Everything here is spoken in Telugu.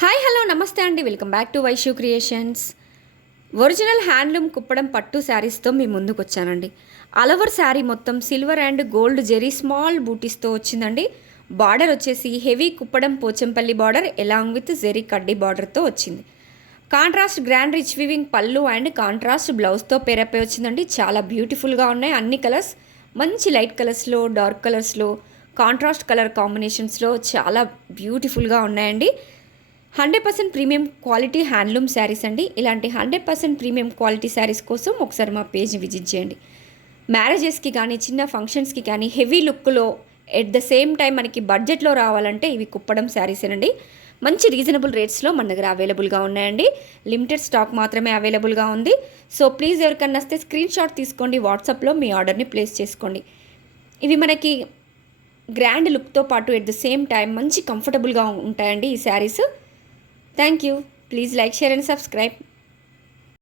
హాయ్ హలో నమస్తే అండి, welcome back to Vaishu creations. Original handloom Kuppadam పట్టు శారీస్తో మీ ముందుకు వచ్చానండి. ఆల్ ఓవర్ శారీ మొత్తం silver and gold zari small బూటీస్తో వచ్చిందండి. బార్డర్ వచ్చేసి heavy Kuppadam Pochampally border along with zari కడ్డీ బార్డర్తో వచ్చింది. కాంట్రాస్ట్ గ్రాండ్ రిచ్ వివింగ్ పళ్ళు అండ్ కాంట్రాస్ట్ బ్లౌజ్తో పేరపై వచ్చిందండి. చాలా బ్యూటిఫుల్గా ఉన్నాయి. అన్ని కలర్స్ మంచి లైట్ కలర్స్లో, డార్క్ కలర్స్లో, కాంట్రాస్ట్ కలర్ కాంబినేషన్స్లో చాలా బ్యూటిఫుల్గా ఉన్నాయండి. 100% ప్రీమియం క్వాలిటీ హ్యాండ్లూమ్ శారీస్ అండి. ఇలాంటి 100% ప్రీమియం క్వాలిటీ శారీస్ కోసం ఒకసారి మా పేజ్ని విజిట్ చేయండి. మ్యారేజెస్కి కానీ, చిన్న ఫంక్షన్స్కి కానీ హెవీ లుక్లో ఎట్ ద సేమ్ టైం మనకి బడ్జెట్లో రావాలంటే ఇవి కుప్పడం శారీసేనండి. మంచి రీజనబుల్ రేట్స్లో మన దగ్గర అవైలబుల్గా ఉన్నాయండి. లిమిటెడ్ స్టాక్ మాత్రమే అవైలబుల్గా ఉంది. సో ప్లీజ్ ఎవరికన్నా వస్తే స్క్రీన్ షాట్ తీసుకోండి, వాట్సాప్లో మీ ఆర్డర్ని ప్లేస్ చేసుకోండి. ఇవి మనకి గ్రాండ్ లుక్తో పాటు ఎట్ ద సేమ్ టైం మంచి కంఫర్టబుల్గా ఉంటాయండి ఈ saris. Thank you. Please like, share and subscribe.